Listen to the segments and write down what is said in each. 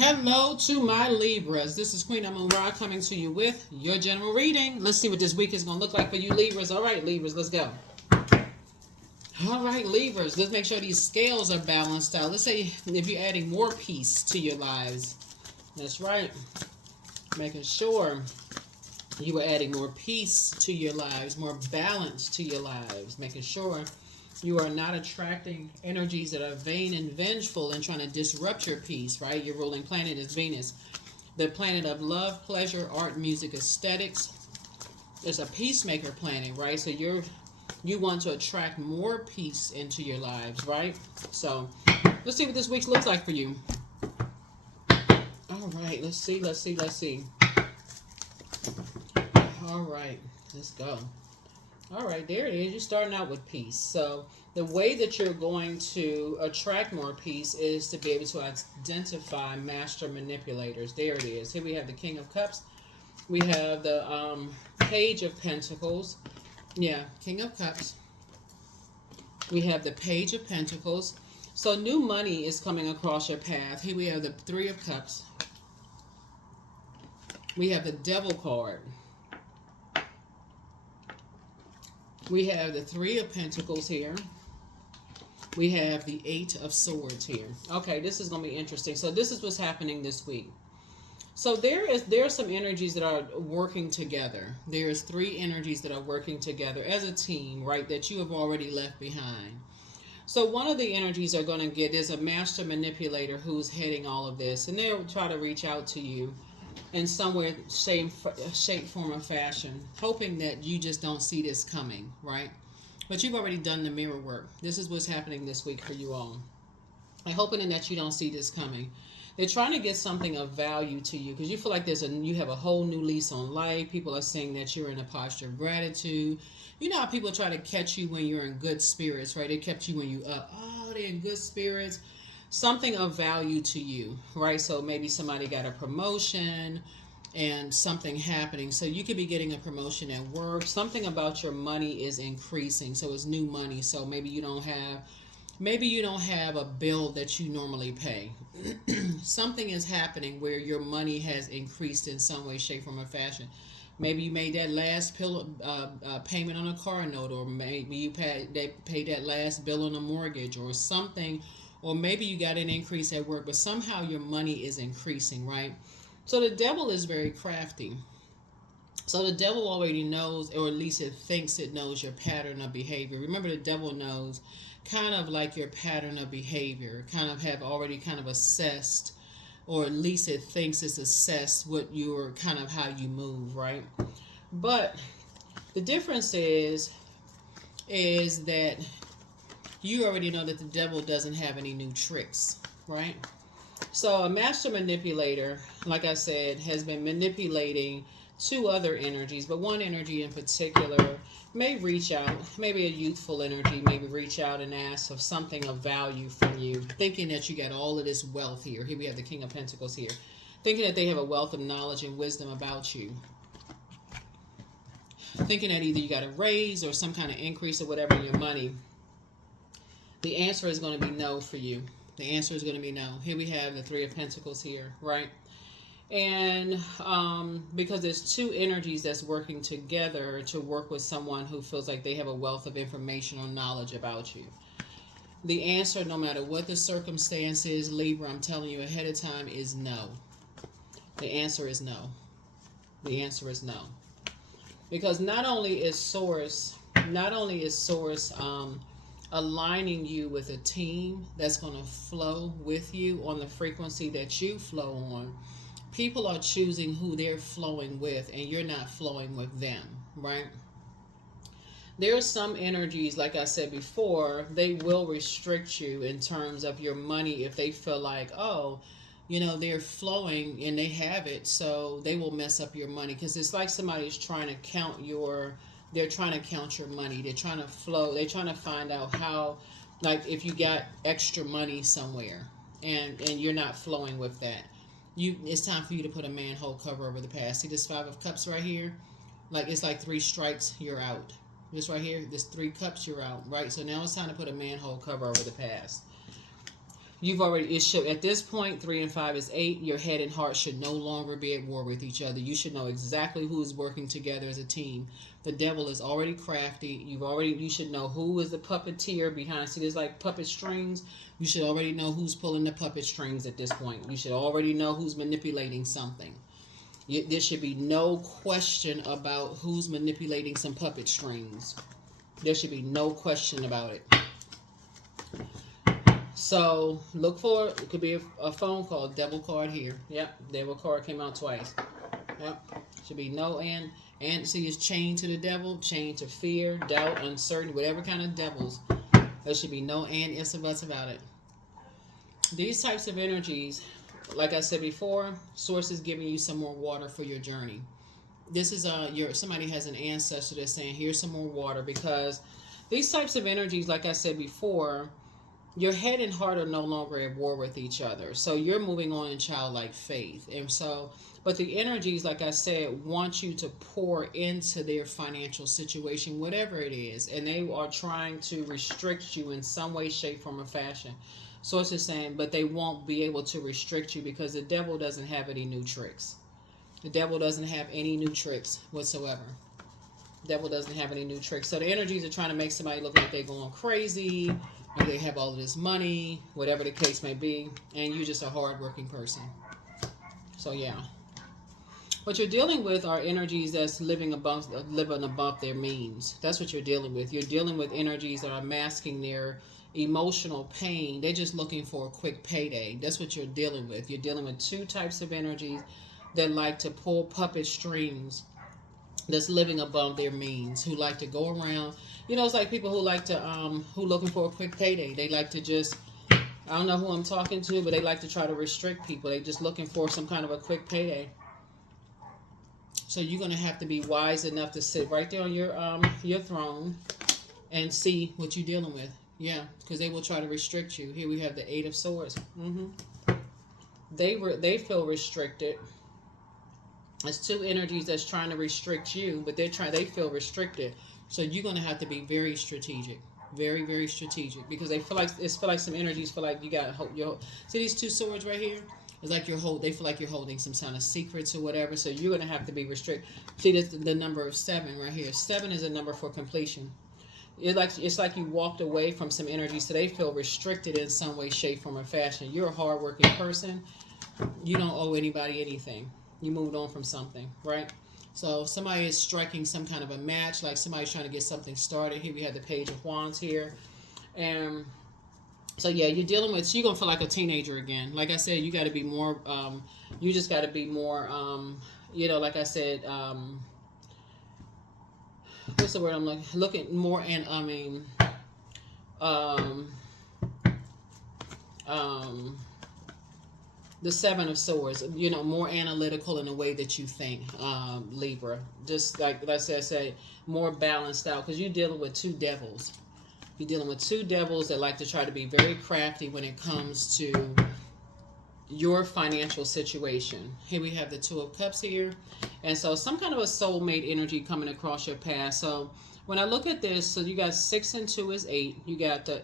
Hello to my Libras. This is Queen Amun Ra coming to you with your general reading. Let's see what this week is going to look like for you Libras. All right, Libras, let's go. All right, Libras, let's make sure these scales are balanced out. Let's say if you're adding more peace to your lives. That's right. Making sure you are adding more peace to your lives, more balance to your lives. Making sure you are not attracting energies that are vain and vengeful and trying to disrupt your peace, right? Your ruling planet is Venus, the planet of love, pleasure, art, music, aesthetics. It's a peacemaker planet, right? So you want to attract more peace into your lives, right? So let's see what this week looks like for you. All right, let's see. All right, let's go. All right, there it is. You're starting out with peace. So the way that you're going to attract more peace is to be able to identify master manipulators. There it is. Here we have the King of Cups. We have the Page of Pentacles. Yeah, King of Cups. We have the Page of Pentacles. So new money is coming across your path. Here we have the Three of Cups. We have the Devil card. We have the Three of Pentacles here. We have the Eight of Swords here. Okay, this is going to be interesting. So this is what's happening this week. So there are some energies that are working together. There's three energies that are working together as a team, right, that you have already left behind. So one of the energies are going to get, there's a master manipulator who's heading all of this, and they'll try to reach out to you in some way, shape, form, or fashion, hoping that you just don't see this coming, right? But you've already done the mirror work. This is what's happening this week for you all. I'm hoping that you don't see this coming. They're trying to get something of value to you because you feel like you have a whole new lease on life. People are saying that you're in a posture of gratitude. You know how people try to catch you when you're in good spirits, right? They kept you when you up. Oh, they're in good spirits. Something of value to you, right? So maybe somebody got a promotion and something happening. So you could be getting a promotion at work. Something about your money is increasing. So it's new money. So maybe you don't have a bill that you normally pay. Something is happening where your money has increased in some way, shape, form, or fashion. Maybe you made that last payment on a car note, or maybe they paid that last bill on a mortgage, or something. Or maybe you got an increase at work, but somehow your money is increasing, right? So the devil is very crafty. So the devil already knows, or at least it thinks it knows your pattern of behavior. Remember, the devil knows kind of like your pattern of behavior, kind of have already kind of assessed, or at least it thinks it's assessed what you're kind of how you move, right? But the difference is that you already know that the devil doesn't have any new tricks, right? So a master manipulator, like I said, has been manipulating two other energies, but one energy in particular may reach out, maybe a youthful energy, maybe reach out and ask of something of value from you, thinking that you got all of this wealth here. Here we have the King of Pentacles here, thinking that they have a wealth of knowledge and wisdom about you, thinking that either you got a raise or some kind of increase or whatever in your money. The answer is going to be no for you. The answer is going to be no. Here we have the Three of Pentacles here, right? And because there's two energies that's working together to work with someone who feels like they have a wealth of information or knowledge about you. The answer, no matter what the circumstance is, Libra, I'm telling you ahead of time, is no. The answer is no. The answer is no. Because not only is Source aligning you with a team that's going to flow with you on the frequency that you flow on, people are choosing who they're flowing with, and you're not flowing with them, right? There are some energies, like I said before, they will restrict you in terms of your money if they feel like, oh, they're flowing and they have it, so they will mess up your money. Because it's like somebody's trying to count they're trying to count your money. They're trying to flow. They're trying to find out how, like, if you got extra money somewhere and you're not flowing with that. It's time for you to put a manhole cover over the past. See this Five of Cups right here? Like, it's like 3 strikes, you're out. This right here, this 3 cups, you're out, right? So now it's time to put a manhole cover over the past. You've already, it should, at this point, 3 and 5 is 8. Your head and heart should no longer be at war with each other. You should know exactly who is working together as a team. The devil is already crafty. You should know who is the puppeteer behind. See, there's like puppet strings. You should already know who's pulling the puppet strings at this point. You should already know who's manipulating something. There should be no question about who's manipulating some puppet strings. There should be no question about it. So look for, it could be a phone call, devil card here. Yep, devil card came out twice. Yep, should be no and see, it's chained to the devil, chained to fear, doubt, uncertainty, whatever kind of devils. There should be no and ifs or buts about it. These types of energies, like I said before, source is giving you some more water for your journey. This is somebody has an ancestor that's saying, here's some more water, because these types of energies, like I said before, your head and heart are no longer at war with each other. So you're moving on in childlike faith. And so, but the energies, like I said, want you to pour into their financial situation, whatever it is. And they are trying to restrict you in some way, shape, form, or fashion. So it's just saying, but they won't be able to restrict you because the devil doesn't have any new tricks. The devil doesn't have any new tricks whatsoever. The devil doesn't have any new tricks. So the energies are trying to make somebody look like they're going crazy, or they have all of this money, whatever the case may be, and you're just a hard-working person. So yeah. What you're dealing with are energies that's living above their means. That's what you're dealing with. You're dealing with energies that are masking their emotional pain. They're just looking for a quick payday. That's what you're dealing with. You're dealing with two types of energies that like to pull puppet strings, that's living above their means, who like to go around. You know, it's like people who like to, who looking for a quick payday. They like to just, I don't know who I'm talking to, but they like to try to restrict people. They just looking for some kind of a quick payday. So you're going to have to be wise enough to sit right there on your throne and see what you're dealing with. Yeah, because they will try to restrict you. Here we have the 8 of Swords. They feel restricted. There's two energies that's trying to restrict you, but they feel restricted. So you're going to have to be very strategic, very, very strategic, because they feel like some energies feel like you got see these 2 swords right here. It's like they feel like you're holding some kind of secrets or whatever. So you're going to have to be restricted. See, this the number of 7 right here. 7 is a number for completion. It's like you walked away from some energy, so they feel restricted in some way, shape, form, or fashion. You're a hardworking person. You don't owe anybody anything. You moved on from something, right? So somebody is striking some kind of a match, like somebody's trying to get something started. Here we have the Page of Wands here. And so yeah, you're going to feel like a teenager again. Like I said, you got to be more, you just got to be more, like I said, what's the word I'm looking more, and the 7 of Swords, more analytical in the way that you think, Libra. Just like I said, more balanced out, because you're dealing with 2 devils. You're dealing with 2 devils that like to try to be very crafty when it comes to your financial situation. Here we have the 2 of Cups here. And so some kind of a soulmate energy coming across your path. So when I look at this, so you got 6 and 2 is 8. You got the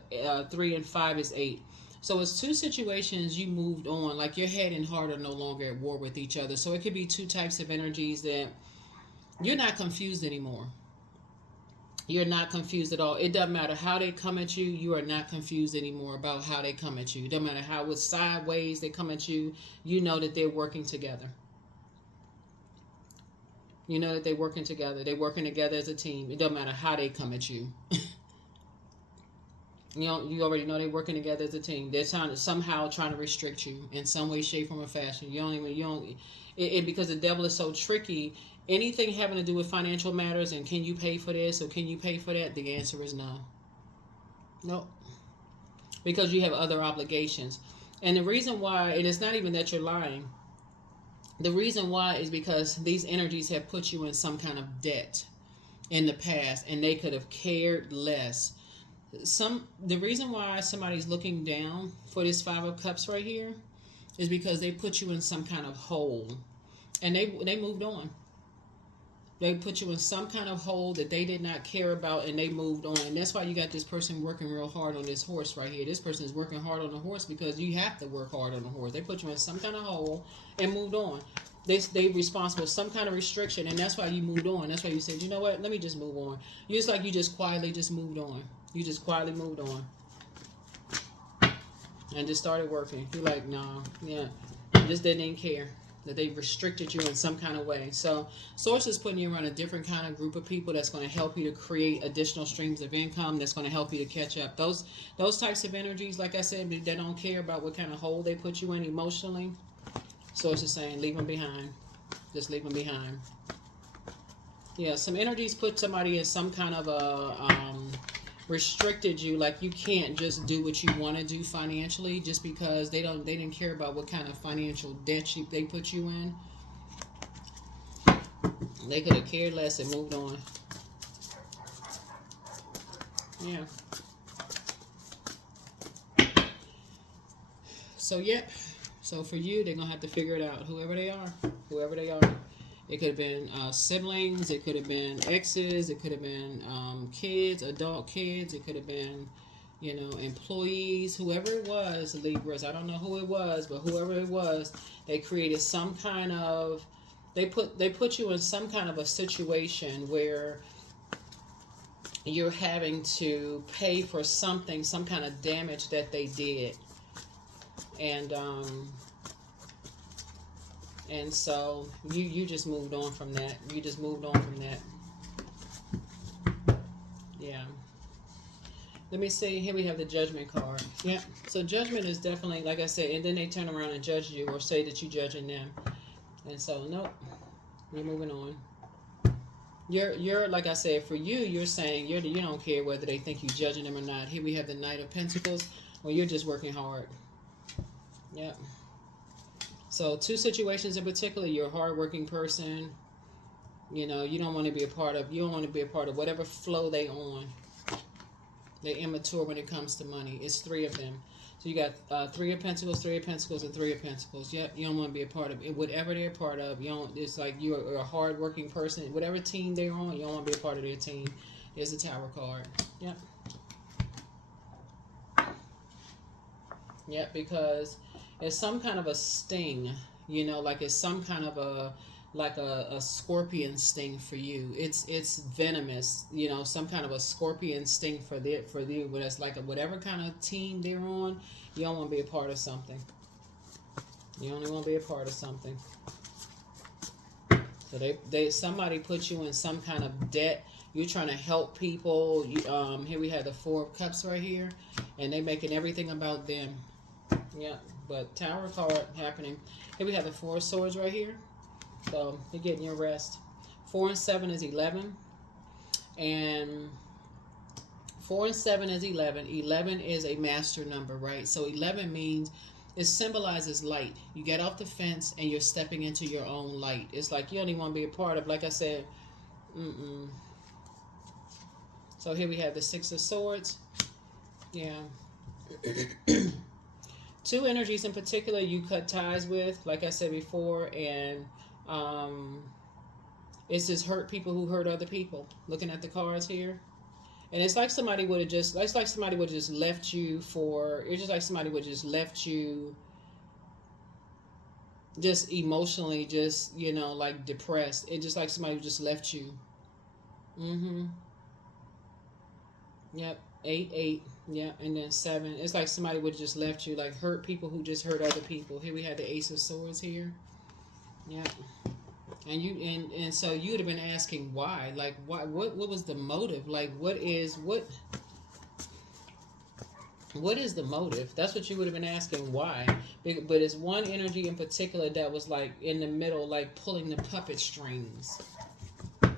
3 and 5 is 8. So it's 2 situations you moved on, like your head and heart are no longer at war with each other. So it could be 2 types of energies that you're not confused anymore. You're not confused at all. It doesn't matter how they come at you. You are not confused anymore about how they come at you. It doesn't matter how with sideways they come at you. You know that they're working together. You know that they're working together. They're working together as a team. It doesn't matter how they come at you. You already know they're working together as a team. They're somehow trying to restrict you in some way, shape, form, or fashion. Because the devil is so tricky. Anything having to do with financial matters and can you pay for this or can you pay for that? The answer is no. Nope. Because you have other obligations. And the reason why, and it's not even that you're lying. The reason why is because these energies have put you in some kind of debt in the past, and they could have cared less. The reason why somebody's looking down for this 5 of Cups right here is because they put you in some kind of hole, and they moved on. They put you in some kind of hole that they did not care about, and they moved on. And that's why you got this person working real hard on this horse right here. This person is working hard on the horse because you have to work hard on the horse. They put you in some kind of hole and moved on. They responsible for some kind of restriction, and that's why you moved on. That's why you said, you know what, let me just move on. You just like you just quietly just moved on. You just quietly moved on and just started working. You're like, no, yeah, just didn't even care that they restricted you in some kind of way. So source is putting you around a different kind of group of people that's going to help you to create additional streams of income, that's going to help you to catch up. Those types of energies, like I said, they don't care about what kind of hole they put you in emotionally. Source is saying leave them behind. Just leave them behind. Yeah, some energies put somebody in some kind of a restricted you, like you can't just do what you want to do financially just because they didn't care about what kind of financial debt they put you in. They could have cared less and moved on. Yeah. So yep. So for you, they're gonna have to figure it out. Whoever they are. It could have been siblings. It could have been exes. It could have been kids, adult kids. It could have been, employees. Whoever it was, Libras. I don't know who it was, but whoever it was, they created some kind of. They put you in some kind of a situation where you're having to pay for something, some kind of damage that they did, and so you just moved on from that. You just moved on from that. Yeah. Let me see. Here we have the Judgment card. Yeah. So Judgment is definitely, like I said, and then they turn around and judge you or say that you're judging them. And so, nope. You're moving on. You're like I said, for you, you're saying you don't care whether they think you're judging them or not. Here we have the Knight of Pentacles. Well, you're just working hard. Yep. So two situations in particular, you're a hardworking person. You don't want to be a part of. You don't want to be a part of whatever flow they on. They're immature when it comes to money. It's three of them. So you got Three of Pentacles, Three of Pentacles, and Three of Pentacles. Yep. You don't want to be a part of it. Whatever they're a part of. You don't. It's like you're a hardworking person. Whatever team they're on, you don't want to be a part of their team. There's a Tower card. Yep. Yep. Because it's some kind of a sting, like it's some kind of a scorpion sting for you. It's venomous, some kind of a scorpion sting for you. But it's like whatever kind of team they're on, you don't want to be a part of something. You only want to be a part of something. So somebody put you in some kind of debt. You're trying to help people. Here we have the Four of Cups right here, and they making everything about them. Yeah, but Tower card happening. Here we have the Four of Swords right here. So you're getting your rest. 4 and 7 is 11. And 4 and 7 is 11. 11 is a master number, right? So 11 means it symbolizes light. You get off the fence and you're stepping into your own light. It's like you don't even want to be a part of, like I said, So here we have the Six of Swords. Yeah. Two energies in particular you cut ties with, like I said before, and it's just hurt people who hurt other people. Looking at the cards here, and it's like somebody would have just, left you for. It's just like somebody would just left you, just emotionally, just like depressed. It's just like somebody just left you. Yep. 8, 8. Yeah, and then 7. It's like somebody would have just left you, like hurt people who just hurt other people. Here we have the Ace of Swords here. Yeah. And you so you'd have been asking why. Like why what was the motive? Like what is the motive? That's what you would have been asking, why. But it's one energy in particular that was like in the middle, like pulling the puppet strings.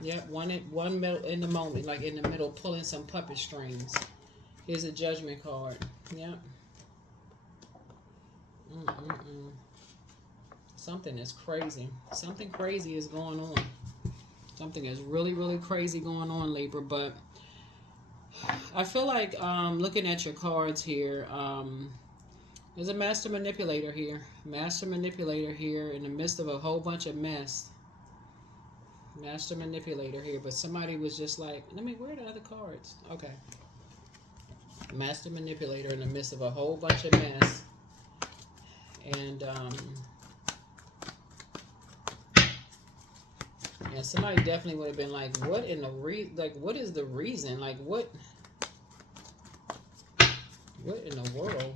Yep, one middle in the moment, like in the middle, pulling some puppet strings. Here's a Judgment card. Yep. Something is crazy. Something crazy is going on. Something is really, really crazy going on, Libra. But I feel like looking at your cards here, there's a master manipulator here. Master manipulator here in the midst of a whole bunch of mess. Master manipulator here, but somebody was just like, let me, where are the other cards? Okay. Master manipulator in the midst of a whole bunch of mess. And, yeah, somebody definitely would have been like, what in the what is the reason? Like, what in the world?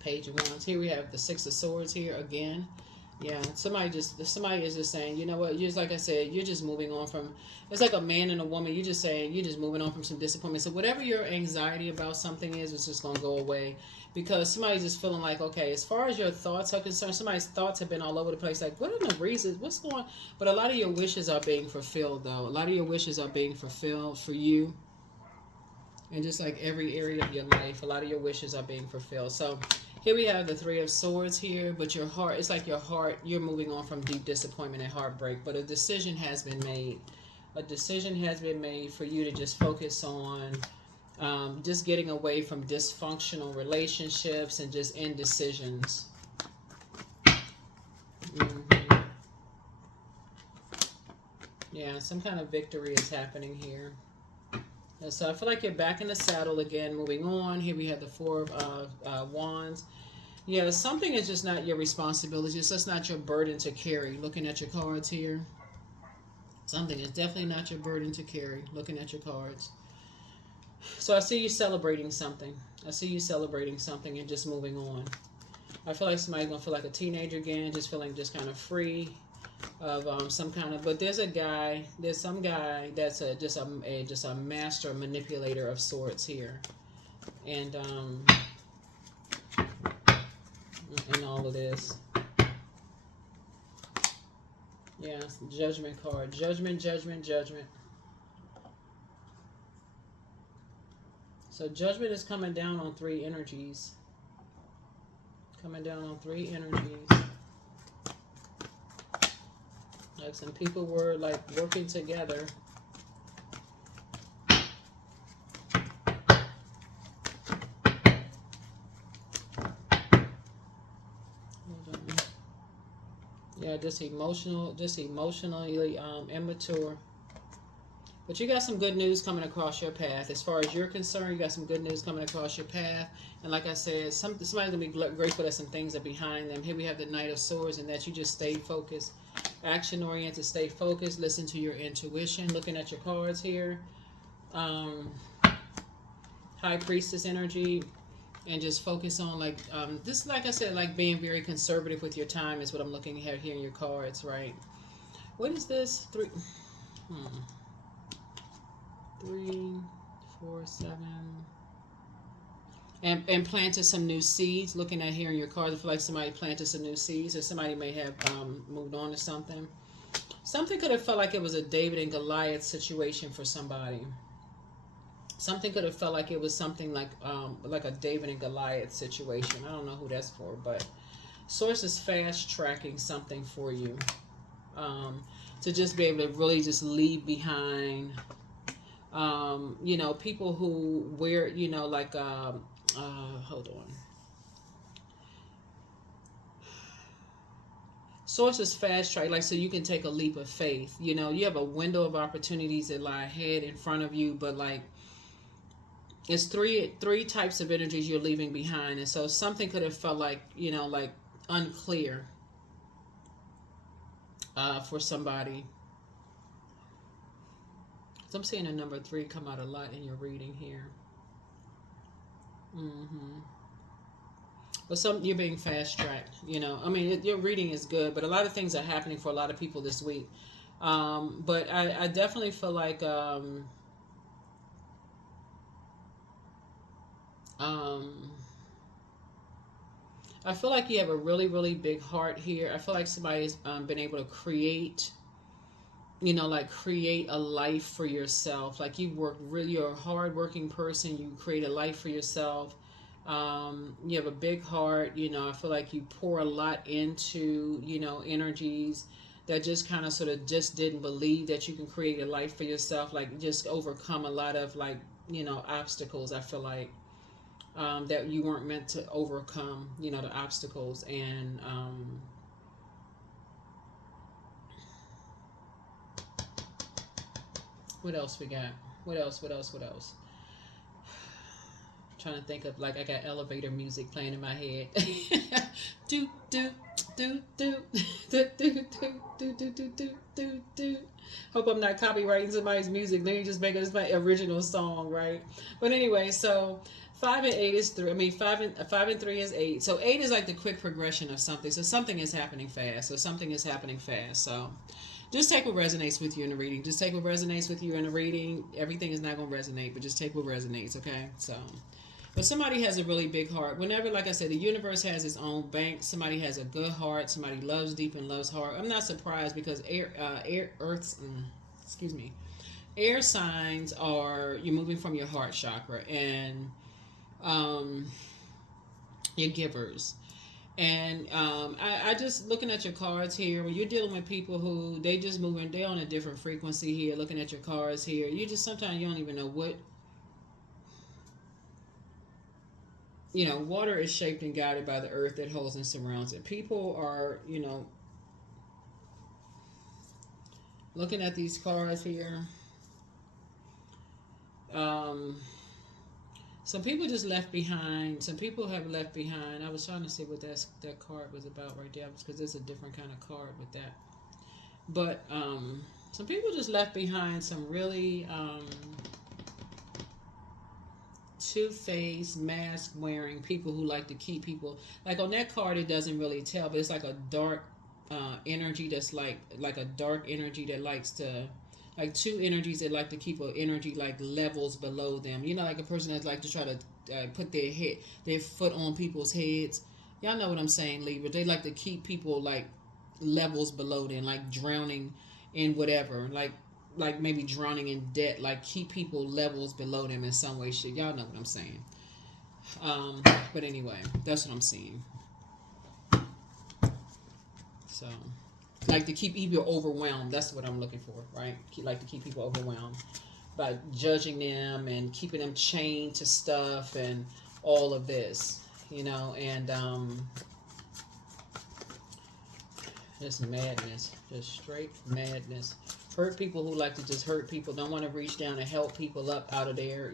Page of Wands. Here we have the Six of Swords here again. Yeah, somebody is just saying, you know what, just like I said, you're just moving on from, it's like a man and a woman, you're just saying, you're just moving on from some disappointment. So whatever your anxiety about something is, it's just going to go away, because somebody's just feeling like, okay, as far as your thoughts are concerned, somebody's thoughts have been all over the place, like, what are the reasons, what's going on? But a lot of your wishes are being fulfilled, though. A lot of your wishes are being fulfilled for you. And just like every area of your life, a lot of your wishes are being fulfilled. So here we have the Three of Swords here, but your heart, it's like your heart, you're moving on from deep disappointment and heartbreak, but a decision has been made. A decision has been made for you to just focus on just getting away from dysfunctional relationships and just indecisions. Mm-hmm. Yeah, some kind of victory is happening here. And so I feel like you're back in the saddle again, moving on. Here we have the Four of Wands. Yeah, something is just not your responsibility. It's just not your burden to carry. Looking at your cards here. Something is definitely not your burden to carry. Looking at your cards. So I see you celebrating something. I see you celebrating something and just moving on. I feel like somebody's going to feel like a teenager again, just feeling just kind of free of some kind of, but there's some guy that's just a master manipulator of sorts here, and in all of this. Yeah, Judgment card. Judgment. So Judgment is coming down on three energies. Coming down on three energies. Like some people were like working together. Yeah, just emotionally immature. But you got some good news coming across your path. As far as you're concerned, you got some good news coming across your path. And like I said, somebody's going to be grateful that some things are behind them. Here we have the Knight of Swords, and that you just stay focused. Action-oriented, stay focused. Listen to your intuition. Looking at your cards here. High Priestess energy. And just focus on, like, this, like I said, like being very conservative with your time is what I'm looking at here in your cards, right? What is this? 3, 4, 7. And planted some new seeds. Looking at here in your cards, I feel like somebody planted some new seeds, or somebody may have moved on to something. Something could have felt like it was a David and Goliath situation for somebody. Something could have felt like it was something like a David and Goliath situation. I don't know who that's for, but Source is fast tracking something for you, to just be able to really just leave behind, people who wear, hold on. Source is fast track, like, so you can take a leap of faith. You have a window of opportunities that lie ahead in front of you, but like, it's three types of energies you're leaving behind. And so something could have felt like, like unclear for somebody. So I'm seeing a number 3 come out a lot in your reading here. But you're being fast tracked. I mean, your reading is good, but a lot of things are happening for a lot of people this week. But I definitely feel like I feel like you have a really, really big heart here. I feel like somebody's been able to create, create a life for yourself. Like, you're a hard-working person. You create a life for yourself. You have a big heart. I feel like you pour a lot into, energies that just kind of sort of just didn't believe that you can create a life for yourself. Like, just overcome a lot of, like, obstacles, I feel like. That you weren't meant to overcome, the obstacles. And What else we got? What else? What else? What else? Trying to think of, like, I got elevator music playing in my head. do do do do do do do do do do do do. Hope I'm not copyrighting somebody's music. Let me just make it as my original song, right? But anyway, so 5 and 8 is 3. I mean, 5 and 3 is 8. So 8 is like the quick progression of something. So something is happening fast. So something is happening fast. So just take what resonates with you in the reading. Just take what resonates with you in the reading. Everything is not going to resonate, but just take what resonates, okay? So, but somebody has a really big heart. Whenever, like I said, the universe has its own bank. Somebody has a good heart. Somebody loves deep and loves hard. I'm not surprised because air signs are, you're moving from your heart chakra, and you're givers. And I just looking at your cards here, when you're dealing with people who they just moving, they're on a different frequency here. Looking at your cards here, you just sometimes you don't even know what, water is shaped and guided by the earth that holds and surrounds it. People are, looking at these cards here. Some people just left behind. Some people have left behind. I was trying to see what that card was about right there, because there's a different kind of card with that. But some people just left behind some really two-faced, mask-wearing people who like to keep people. Like on that card, it doesn't really tell, but it's like a dark energy that's like a dark energy that likes to, like two energies that like to keep an energy like levels below them. Like a person that's like to try to put their foot on people's heads. Y'all know what I'm saying, Libra. They like to keep people like levels below them, like drowning in whatever, like maybe drowning in debt, like keep people levels below them in some way. Shit, y'all know what I'm saying. But anyway, that's what I'm seeing. So, like to keep people overwhelmed. That's what I'm looking for, right? Like to keep people overwhelmed by judging them and keeping them chained to stuff and all of this, and just madness, just straight madness. Hurt people who like to just hurt people, don't want to reach down and help people up out of their,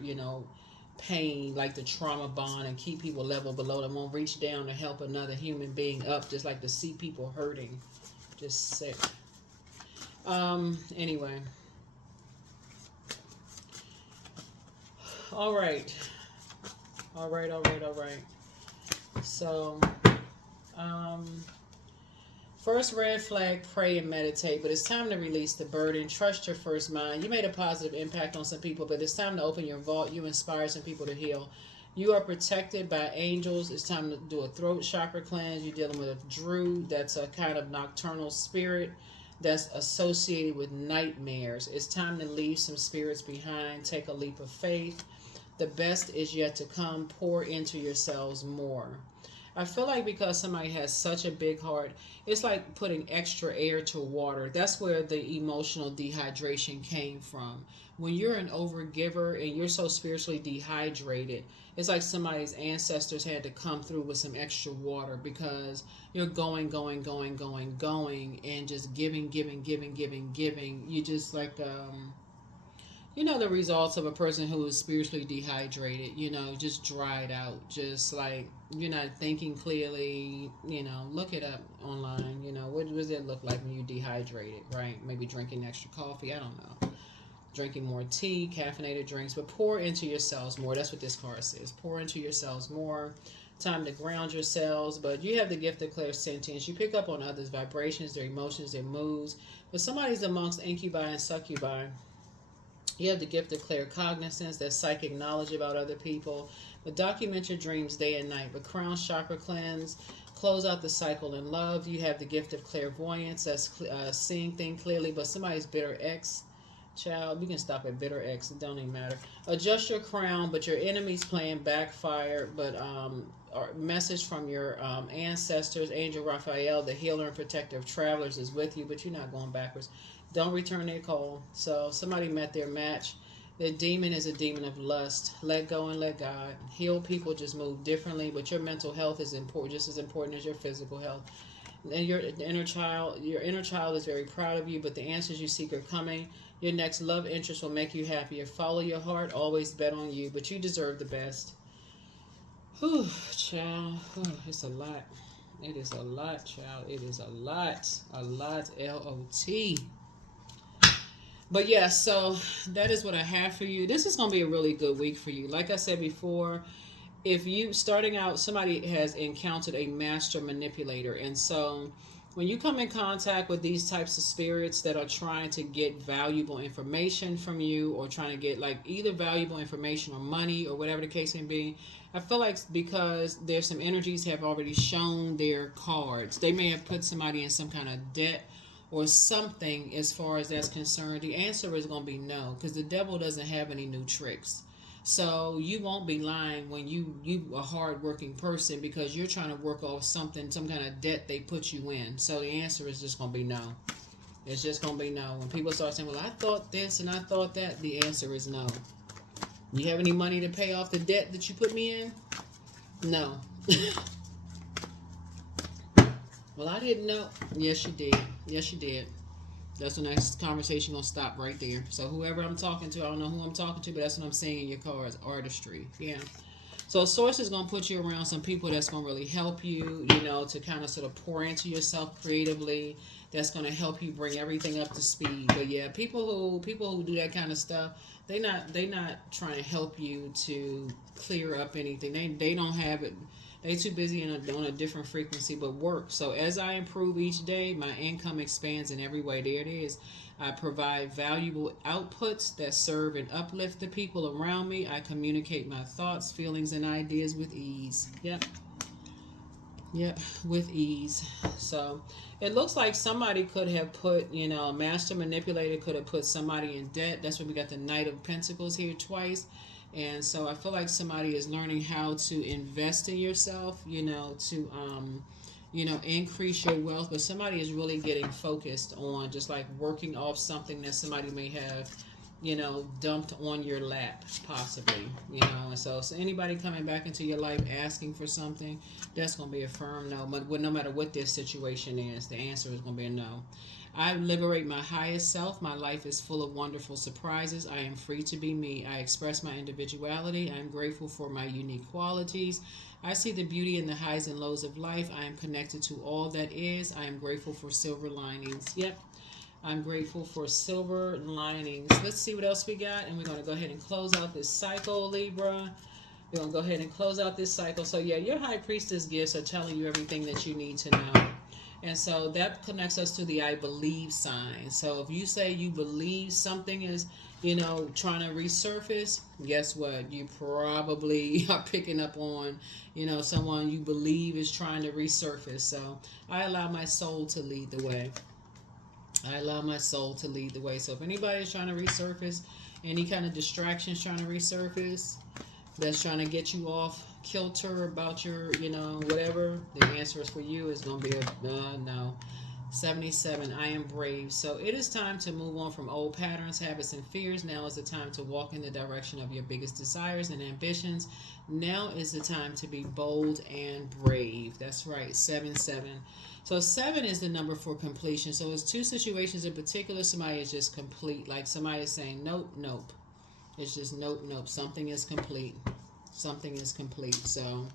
pain, like the trauma bond, and keep people level below them. Won't reach down to help another human being up, just like to see people hurting. Just sick. Anyway. All right. So, first red flag, pray and meditate, but it's time to release the burden. Trust your first mind. You made a positive impact on some people, but it's time to open your vault. You inspire some people to heal. You are protected by angels. It's time to do a throat chakra cleanse. You're dealing with a Drew. That's a kind of nocturnal spirit that's associated with nightmares. It's time to leave some spirits behind. Take a leap of faith. The best is yet to come. Pour into yourselves more. I feel like because somebody has such a big heart, it's like putting extra air to water. That's where the emotional dehydration came from. When you're an overgiver and you're so spiritually dehydrated, it's like somebody's ancestors had to come through with some extra water, because you're going, and just giving. You just like, the results of a person who is spiritually dehydrated, just dried out, just like you're not thinking clearly, look it up online, what does it look like when you're dehydrated, right? Maybe drinking extra coffee, I don't know. Drinking more tea, caffeinated drinks, but pour into yourselves more. That's what this card says. Pour into yourselves more. Time to ground yourselves, but you have the gift of clairsentience. You pick up on others' vibrations, their emotions, their moods, but somebody's amongst incubi and succubi. You have the gift of claircognizance, that psychic knowledge about other people. But document your dreams day and night. But crown chakra cleanse, close out the cycle in love. You have the gift of clairvoyance, that's seeing things clearly. But somebody's bitter ex, child, we can stop at bitter ex. It don't even matter. Adjust your crown, but your enemy's plan backfire. But message from your ancestors, Angel Raphael, the healer and protector of travelers, is with you, but you're not going backwards. Don't return their call. So somebody met their match. The demon is a demon of lust. Let go and let God. Heal people just move differently, but your mental health is important, just as important as your physical health. And your inner child is very proud of you, but the answers you seek are coming. Your next love interest will make you happier. Follow your heart. Always bet on you, but you deserve the best. Whew, child. It's a lot. It is a lot, child. It is a lot. A lot. L-O-T. But yeah, so that is what I have for you. This is going to be a really good week for you. Like I said before, if you starting out, somebody has encountered a master manipulator. And so when you come in contact with these types of spirits that are trying to get valuable information from you, or trying to get like either valuable information or money or whatever the case may be, I feel like because there's some energies have already shown their cards. They may have put somebody in some kind of debt or something. As far as that's concerned, the answer is going to be no, because the devil doesn't have any new tricks. So you won't be lying when you a hardworking person, because you're trying to work off something, some kind of debt they put you in. So the answer is just going to be no. It's just going to be no. When people start saying, well, I thought this and I thought that, the answer is no. You have any money to pay off the debt that you put me in? No. Well, I didn't know. Yes, you did. Yes, you did. That's the next conversation going to stop right there. So whoever I'm talking to, I don't know who I'm talking to, but that's what I'm seeing in your cards. Artistry. Yeah. So Source is going to put you around some people that's going to really help you, you know, to kind of sort of pour into yourself creatively. That's going to help you bring everything up to speed. But yeah, people who do that kind of stuff, they not trying to help you to clear up anything. They don't have it. They too busy on a different frequency, but work. So as I improve each day, my income expands in every way. There it is. I provide valuable outputs that serve and uplift the people around me. I communicate my thoughts, feelings, and ideas with ease. Yep. Yep, with ease. So it looks like somebody could have put, you know, a master manipulator could have put somebody in debt. That's why we got the Knight of Pentacles here twice. And so I feel like somebody is learning how to invest in yourself, you know, to, increase your wealth. But somebody is really getting focused on just like working off something that somebody may have, you know, dumped on your lap, possibly, you know. And so anybody coming back into your life asking for something, that's going to be a firm no. But no matter what their situation is, the answer is going to be a no. I liberate my highest self. My life is full of wonderful surprises. I am free to be me. I express my individuality. I am grateful for my unique qualities. I see the beauty in the highs and lows of life. I am connected to all that is. I am grateful for silver linings. Yep. I'm grateful for silver linings. Let's see what else we got. And we're going to go ahead and close out this cycle, Libra. We're going to go ahead and close out this cycle. So yeah, your high priestess gifts are telling you everything that you need to know. And so that connects us to the I believe sign. So if you say you believe something is, you know, trying to resurface, guess what? You probably are picking up on, you know, someone you believe is trying to resurface. So I allow my soul to lead the way. I allow my soul to lead the way. So if anybody is trying to resurface, any kind of distractions trying to resurface, that's trying to get you off kilter about your, you know, whatever, the answer is for you is going to be a no. 77, I am brave. So it is time to move on from old patterns, habits, and fears. Now is the time to walk in the direction of your biggest desires and ambitions. Now is the time to be bold and brave. That's right, 77. So 7 is the number for completion. So it's two situations in particular. Somebody is just complete. Like somebody is saying, nope, nope. It's just nope, nope. Something is complete. Something is complete. So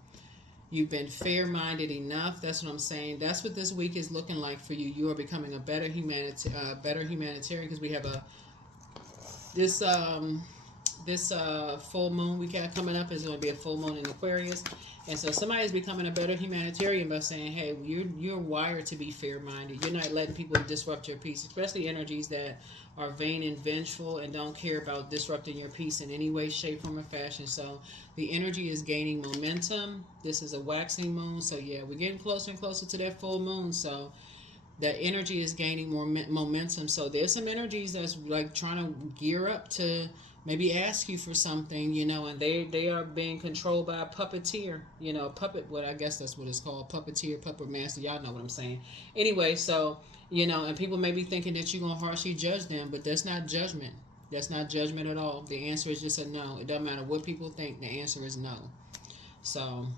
you've been fair-minded enough. That's what I'm saying. That's what this week is looking like for you. You are becoming a better humanitarian, because we have this full moon we got coming up is going to be a full moon in Aquarius. And so somebody is becoming a better humanitarian by saying, hey, you're wired to be fair-minded. You're not letting people disrupt your peace, especially energies that are vain and vengeful and don't care about disrupting your peace in any way, shape, form, or fashion. So the energy is gaining momentum. This is a waxing moon. So yeah, we're getting closer and closer to that full moon. So that energy is gaining more momentum. So there's some energies that's like trying to gear up to maybe ask you for something, you know, and they are being controlled by a puppeteer, you know, I guess that's what it's called, puppeteer, puppet master, y'all know what I'm saying. Anyway, so, you know, and people may be thinking that you're going to harshly judge them, but that's not judgment. That's not judgment at all. The answer is just a no. It doesn't matter what people think, the answer is no. So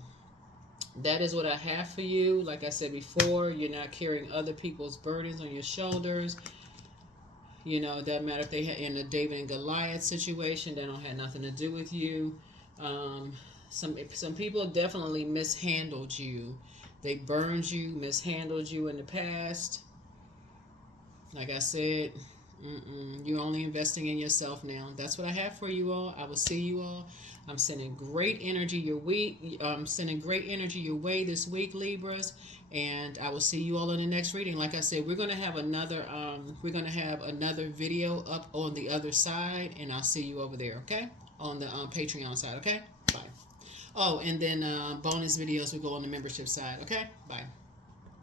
that is what I have for you. Like I said before, you're not carrying other people's burdens on your shoulders. You know, it doesn't matter if they had in a David and Goliath situation. They don't have nothing to do with you. Some people definitely mishandled you. They burned you, mishandled you in the past. Like I said, you're only investing in yourself now. That's what I have for you all. I will see you all. I'm sending great energy your week. I'm sending great energy your way this week, Libras, and I will see you all in the next reading. Like I said, we're gonna have another video up on the other side, and I'll see you over there. Okay, on the Patreon side. Okay, bye. Oh, and then bonus videos will go on the membership side. Okay, bye.